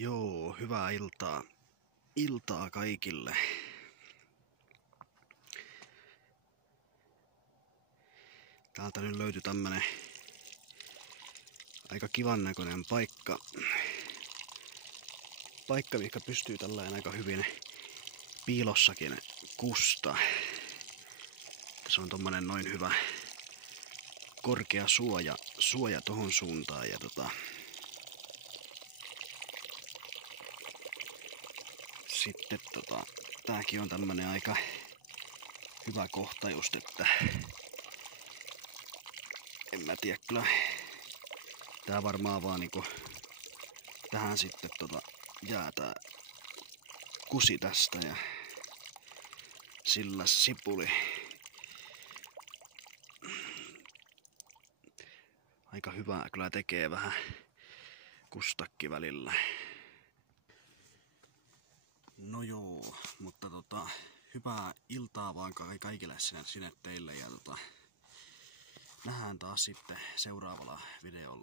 Joo, hyvää iltaa. Iltaa kaikille. Täältä nyt löytyi tämmönen aika kivan näköinen paikka. Paikka, mikä pystyy tällainen aika hyvin piilossakin kusta. Se on tommonen noin hyvä korkea suoja tohon suuntaan ja sitten tääkin on tämmönen aika hyvä kohta just, että en mä tiedä kyllä. Tää varmaan vaan niinku tähän sitten jää tää kusi tästä ja sillä sipuli. Aika hyvää kyllä tekee vähän kustakki välillä. No joo, mutta hyvää iltaa vaan kaikille sinne teille ja nähdään taas sitten seuraavalla videolla.